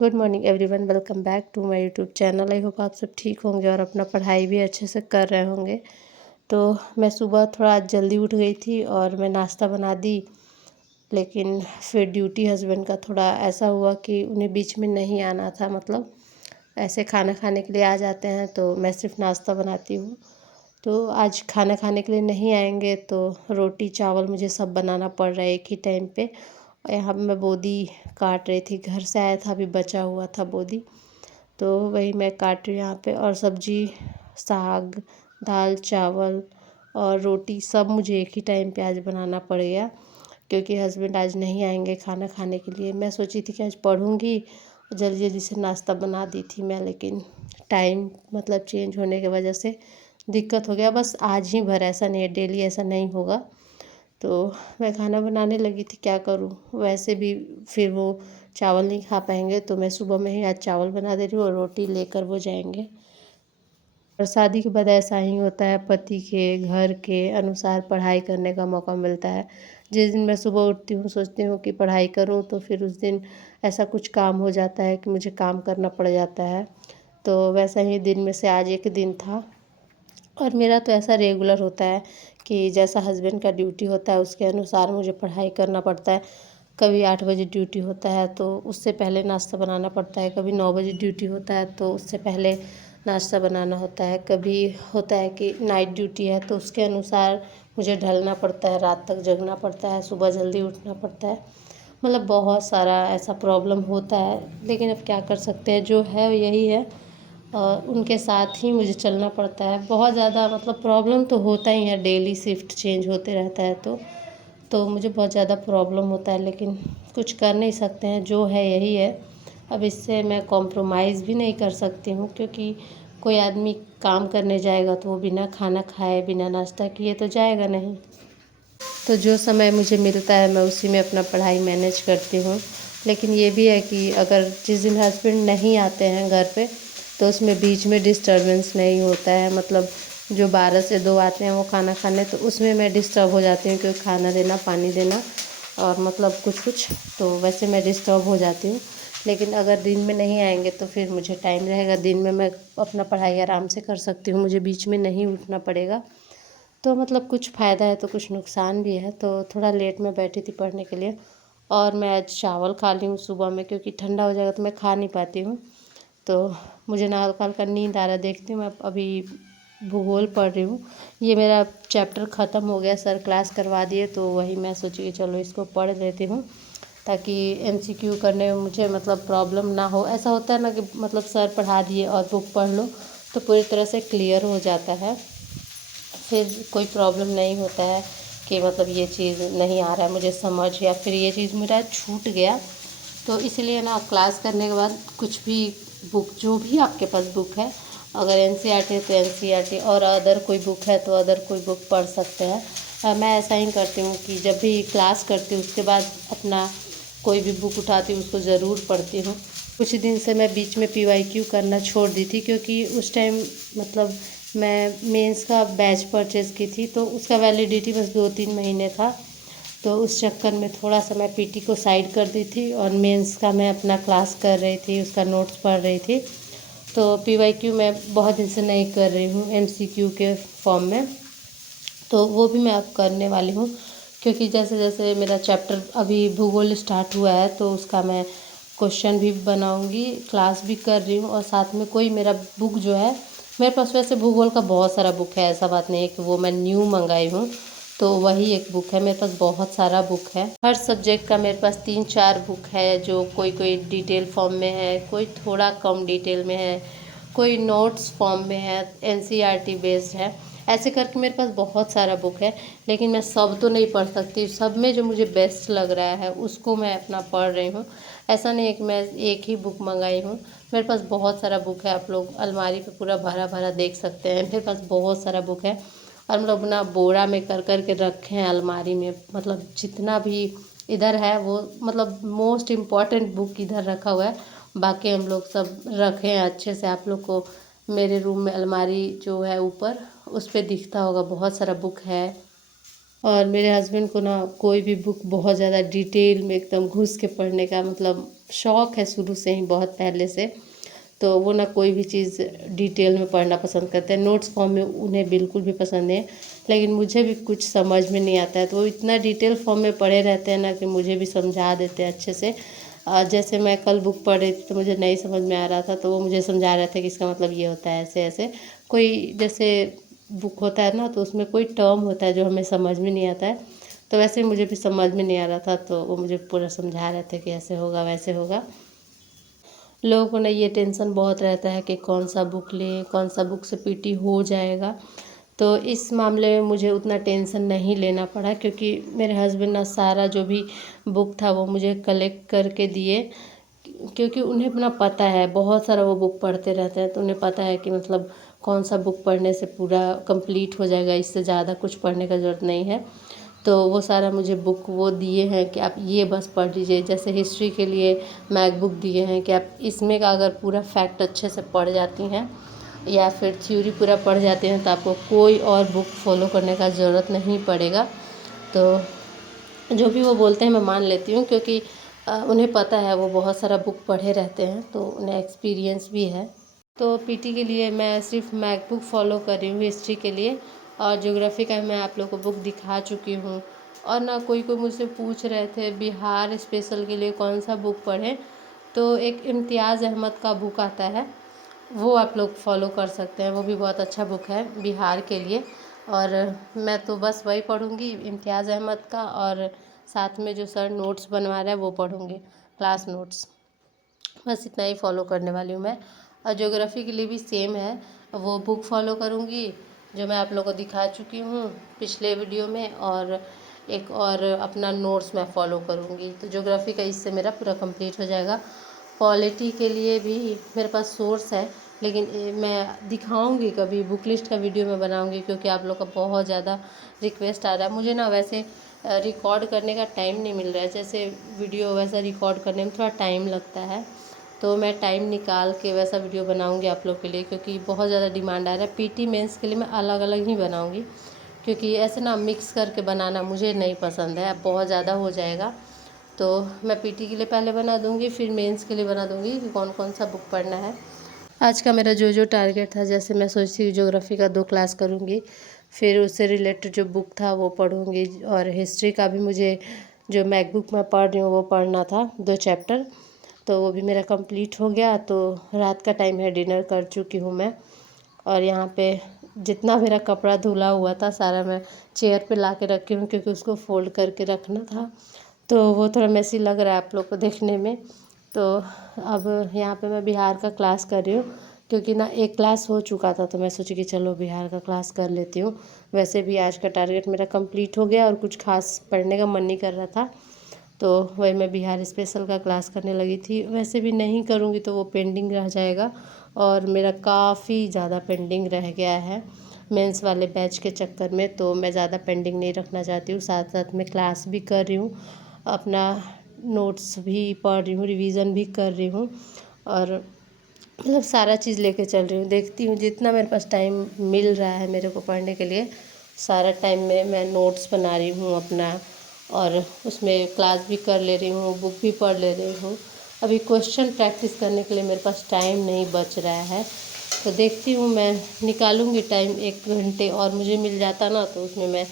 Good morning everyone, welcome back to my YouTube channel. I hope आप सब ठीक होंगे और अपना पढ़ाई भी अच्छे से कर रहे होंगे। तो मैं सुबह थोड़ा आज जल्दी उठ गई थी और मैं नाश्ता बना दी, लेकिन फिर ड्यूटी हस्बैंड का थोड़ा ऐसा हुआ कि उन्हें बीच में नहीं आना था। मतलब ऐसे खाना खाने के लिए आ जाते हैं तो मैं सिर्फ नाश्ता बनाती हूँ। तो आज खाना खाने के लिए नहीं आएंगे तो रोटी चावल मुझे सब बनाना पड़ रहा है एक ही टाइम पे। यहाँ पे मैं बोदी काट रही थी, घर से आया था, अभी बचा हुआ था बोदी, तो वही मैं काट रही हूँ यहाँ पे। और सब्जी, साग, दाल, चावल और रोटी सब मुझे एक ही टाइम पे आज बनाना पड़ गया, क्योंकि हस्बैंड आज नहीं आएंगे खाना खाने के लिए। मैं सोची थी कि आज पढ़ूंगी, जल्दी जल्दी से नाश्ता बना दी थी मैं, लेकिन टाइम मतलब चेंज होने की वजह से दिक्कत हो गया। बस आज ही भर, ऐसा नहीं है, डेली ऐसा नहीं होगा। तो मैं खाना बनाने लगी थी, क्या करूँ, वैसे भी फिर वो चावल नहीं खा पाएंगे, तो मैं सुबह में ही आज चावल बना दे रही हूँ और रोटी लेकर वो जाएंगे। और शादी के बाद ऐसा ही होता है, पति के घर के अनुसार पढ़ाई करने का मौका मिलता है। जिस दिन मैं सुबह उठती हूँ सोचती हूँ कि पढ़ाई करूँ, तो फिर उस दिन ऐसा कुछ काम हो जाता है कि मुझे काम करना पड़ जाता है। तो वैसा ही दिन में से आज एक दिन था। और मेरा तो ऐसा रेगुलर होता है कि जैसा हस्बैंड का ड्यूटी होता है उसके अनुसार मुझे पढ़ाई करना पड़ता है। कभी 8 बजे ड्यूटी होता है तो उससे पहले नाश्ता बनाना पड़ता है, कभी 9 बजे ड्यूटी होता है तो उससे पहले नाश्ता बनाना होता है, कभी होता है कि नाइट ड्यूटी है तो उसके अनुसार मुझे ढलना पड़ता है, रात तक जगना पड़ता है, सुबह जल्दी उठना पड़ता है। मतलब बहुत सारा ऐसा प्रॉब्लम होता है, लेकिन अब क्या कर सकते हैं, जो है यही है। और उनके साथ ही मुझे चलना पड़ता है। बहुत ज़्यादा मतलब प्रॉब्लम तो होता ही है, डेली शिफ्ट चेंज होते रहता है तो मुझे बहुत ज़्यादा प्रॉब्लम होता है, लेकिन कुछ कर नहीं सकते हैं, जो है यही है। अब इससे मैं कॉम्प्रोमाइज़ भी नहीं कर सकती हूँ, क्योंकि कोई आदमी काम करने जाएगा तो वो बिना खाना खाए बिना नाश्ता किए तो जाएगा नहीं। तो जो समय मुझे मिलता है मैं उसी में अपना पढ़ाई मैनेज करती हूँ। लेकिन ये भी है कि अगर जिस दिन हस्बैंड नहीं आते हैं घर पे, तो उसमें बीच में डिस्टरबेंस नहीं होता है। मतलब जो 12 से 2 आते हैं वो खाना खाने, तो उसमें मैं डिस्टर्ब हो जाती हूँ, क्योंकि खाना देना, पानी देना और मतलब कुछ कुछ, तो वैसे मैं डिस्टर्ब हो जाती हूँ। लेकिन अगर दिन में नहीं आएंगे तो फिर मुझे टाइम रहेगा, दिन में मैं अपना पढ़ाई आराम से कर सकती हूँ, मुझे बीच में नहीं उठना पड़ेगा। तो मतलब कुछ फ़ायदा है तो कुछ नुकसान भी है। तो थोड़ा लेट में बैठी थी पढ़ने के लिए, और मैं आज चावल खा ली हूँ सुबह में, क्योंकि ठंडा हो जाएगा तो मैं खा नहीं पाती हूँ। तो मुझे ना हल्का हल्का नींद आ रहा, देखती हूँ मैं अभी भूगोल पढ़ रही हूँ। ये मेरा चैप्टर ख़त्म हो गया, सर क्लास करवा दिए, तो वही मैं सोची कि चलो इसको पढ़ लेती हूँ, ताकि एमसीक्यू करने में मुझे मतलब प्रॉब्लम ना हो। ऐसा होता है ना कि मतलब सर पढ़ा दिए और बुक पढ़ लो तो पूरी तरह से क्लियर हो जाता है, फिर कोई प्रॉब्लम नहीं होता है कि मतलब ये चीज़ नहीं आ रहा है मुझे समझ, या फिर ये चीज़ मेरा छूट गया। तो इसलिए ना क्लास करने के बाद कुछ भी बुक, जो भी आपके पास बुक है, अगर एनसीईआरटी है तो एनसीईआरटी, और अदर कोई बुक है तो अदर कोई बुक पढ़ सकते हैं। मैं ऐसा ही करती हूँ कि जब भी क्लास करती हूँ उसके बाद अपना कोई भी बुक उठाती हूँ उसको ज़रूर पढ़ती हूँ। कुछ दिन से मैं बीच में पीवाईक्यू करना छोड़ दी थी, क्योंकि उस टाइम मतलब मैं मेंस का बैच परचेज़ की थी, तो उसका वैलिडिटी बस 2-3 महीने था। तो उस चक्कर में थोड़ा सा मैं पीटी को साइड कर दी थी और मेंस का मैं अपना क्लास कर रही थी, उसका नोट्स पढ़ रही थी। तो पीवाईक्यू मैं बहुत दिन से नहीं कर रही हूँ एमसीक्यू के फॉर्म में, तो वो भी मैं अब करने वाली हूँ। क्योंकि जैसे जैसे मेरा चैप्टर अभी भूगोल स्टार्ट हुआ है तो उसका मैं क्वेश्चन भी बनाऊँगी, क्लास भी कर रही हूँ, और साथ में कोई मेरा बुक जो है, मेरे पास वैसे भूगोल का बहुत सारा बुक है, ऐसा बात नहीं है कि वो मैं न्यू मंगाई हूँ। तो वही एक बुक है, मेरे पास बहुत सारा बुक है, हर सब्जेक्ट का मेरे पास 3-4 बुक है, जो कोई कोई डिटेल फॉर्म में है, कोई थोड़ा कम डिटेल में है, कोई नोट्स फॉर्म में है, एनसीईआरटी बेस्ड है। ऐसे करके मेरे पास बहुत सारा बुक है, लेकिन मैं सब तो नहीं पढ़ सकती। सब में जो मुझे बेस्ट लग रहा है उसको मैं अपना पढ़ रही हूँ। ऐसा नहीं है कि मैं एक ही बुक मंगाई हूँ, मेरे पास बहुत सारा बुक है। आप लोग अलमारी पे पूरा भरा भरा देख सकते हैं, मेरे पास बहुत सारा बुक है। और हम लोग ना बोरा में कर कर के रखे हैं अलमारी में, मतलब जितना भी इधर है वो मतलब मोस्ट इम्पॉर्टेंट बुक इधर रखा हुआ है, बाकी हम लोग सब रखे हैं अच्छे से। आप लोग को मेरे रूम में अलमारी जो है ऊपर, उस पर दिखता होगा, बहुत सारा बुक है। और मेरे हस्बैंड को ना कोई भी बुक बहुत ज़्यादा डिटेल में एकदम घुस के पढ़ने का मतलब शौक़ है शुरू से ही, बहुत पहले से। तो वो ना कोई भी चीज़ डिटेल में पढ़ना पसंद करते हैं, नोट्स फॉर्म में उन्हें बिल्कुल भी पसंद नहीं है। लेकिन मुझे भी कुछ समझ में नहीं आता है तो वो इतना डिटेल फॉर्म में पढ़े रहते हैं ना कि मुझे भी समझा देते हैं अच्छे से। जैसे मैं कल बुक पढ़ रही थी तो मुझे नहीं समझ में आ रहा था, तो वो मुझे समझा रहे थे कि इसका मतलब ये होता है ऐसे ऐसे। कोई जैसे बुक होता है ना तो उसमें कोई टर्म होता है जो हमें समझ में नहीं आता है, तो वैसे मुझे भी समझ में नहीं आ रहा था, तो वो मुझे पूरा समझा रहे थे कि ऐसे होगा वैसे होगा। लोगों को ना ये टेंशन बहुत रहता है कि कौन सा बुक लें, कौन सा बुक से पीटी हो जाएगा। तो इस मामले में मुझे उतना टेंशन नहीं लेना पड़ा, क्योंकि मेरे हस्बैंड ना सारा जो भी बुक था वो मुझे कलेक्ट करके दिए। क्योंकि उन्हें अपना पता है, बहुत सारा वो बुक पढ़ते रहते हैं, तो उन्हें पता है कि मतलब कौन सा बुक पढ़ने से पूरा कंप्लीट हो जाएगा, इससे ज़्यादा कुछ पढ़ने का ज़रूरत नहीं है। तो वो सारा मुझे बुक वो दिए हैं कि आप ये बस पढ़ लीजिए। जैसे हिस्ट्री के लिए मैथ बुक दिए हैं कि आप इसमें का अगर पूरा फैक्ट अच्छे से पढ़ जाती हैं या फिर थ्योरी पूरा पढ़ जाते हैं तो आपको कोई और बुक फॉलो करने का ज़रूरत नहीं पड़ेगा। तो जो भी वो बोलते हैं मैं मान लेती हूँ, क्योंकि उन्हें पता है, वो बहुत सारा बुक पढ़े रहते हैं तो उन्हें एक्सपीरियंस भी है। तो पीटी के लिए मैं सिर्फ मैथ बुक फॉलो कर रही हूँ हिस्ट्री के लिए, और ज्योग्राफी का मैं आप लोगों को बुक दिखा चुकी हूँ। और ना कोई कोई मुझसे पूछ रहे थे बिहार स्पेशल के लिए कौन सा बुक पढ़ें, तो एक इम्तियाज़ अहमद का बुक आता है, वो आप लोग फॉलो कर सकते हैं। वो भी बहुत अच्छा बुक है बिहार के लिए। और मैं तो बस वही पढ़ूँगी इम्तियाज़ अहमद का, और साथ में जो सर नोट्स बनवा रहे हैं वो पढ़ूँगी, क्लास नोट्स। बस इतना ही फॉलो करने वाली हूँ मैं। और ज्योग्राफी के लिए भी सेम है, वो बुक फॉलो करूँगी जो मैं आप लोगों को दिखा चुकी हूँ पिछले वीडियो में, और एक और अपना नोट्स मैं फॉलो करूँगी। तो ज्योग्राफी का इससे मेरा पूरा कंप्लीट हो जाएगा। पॉलिटी के लिए भी मेरे पास सोर्स है, लेकिन मैं दिखाऊंगी कभी, बुक लिस्ट का वीडियो मैं बनाऊंगी, क्योंकि आप लोग का बहुत ज़्यादा रिक्वेस्ट आ रहा है। मुझे ना वैसे रिकॉर्ड करने का टाइम नहीं मिल रहा है, जैसे वीडियो वैसा रिकॉर्ड करने में थोड़ा टाइम लगता है, तो मैं टाइम निकाल के वैसा वीडियो बनाऊंगी आप लोग के लिए, क्योंकि बहुत ज़्यादा डिमांड आ रहा है। पीटी मेंस के लिए मैं अलग अलग ही बनाऊंगी, क्योंकि ऐसे ना मिक्स करके बनाना मुझे नहीं पसंद है, अब बहुत ज़्यादा हो जाएगा। तो मैं पीटी के लिए पहले बना दूंगी, फिर मेंस के लिए बना दूंगी कि कौन कौन सा बुक पढ़ना है। आज का मेरा जो जो टारगेट था, जैसे मैं सोचती हूँ ज्योग्राफी का 2 क्लास करूँगी, फिर उससे रिलेटेड जो बुक था वो पढ़ूँगी, और हिस्ट्री का भी मुझे जो मैथ बुक मैं पढ़ रही हूँ वो पढ़ना था 2 चैप्टर, तो वो भी मेरा कंप्लीट हो गया। तो रात का टाइम है, डिनर कर चुकी हूँ मैं। और यहाँ पे जितना मेरा कपड़ा धुला हुआ था सारा मैं चेयर पे ला के रखी हूँ, क्योंकि उसको फोल्ड करके रखना था, तो वो थोड़ा मेसी लग रहा है आप लोग को देखने में। तो अब यहाँ पे मैं बिहार का क्लास कर रही हूँ, क्योंकि ना एक क्लास हो चुका था, तो मैं सोची कि चलो बिहार का क्लास कर लेती हूँ। वैसे भी आज का टारगेट मेरा कंप्लीट हो गया और कुछ खास पढ़ने का मन नहीं कर रहा था, तो वही मैं बिहार स्पेशल का क्लास करने लगी थी। वैसे भी नहीं करूँगी तो वो पेंडिंग रह जाएगा, और मेरा काफ़ी ज़्यादा पेंडिंग रह गया है मेंस वाले बैच के चक्कर में, तो मैं ज़्यादा पेंडिंग नहीं रखना चाहती हूँ। साथ साथ मैं क्लास भी कर रही हूँ, अपना नोट्स भी पढ़ रही हूँ, रिवीजन भी कर रही हूँ, और मतलब सारा चीज़ लेके चल रही हूँ। देखती हूँ जितना मेरे पास टाइम मिल रहा है मेरे को पढ़ने के लिए, सारा टाइम में मैं नोट्स बना रही हूँ अपना, और उसमें क्लास भी कर ले रही हूँ, बुक भी पढ़ ले रही हूँ। अभी क्वेश्चन प्रैक्टिस करने के लिए मेरे पास टाइम नहीं बच रहा है, तो देखती हूँ मैं निकालूंगी टाइम, 1 घंटे और मुझे मिल जाता ना, तो उसमें मैं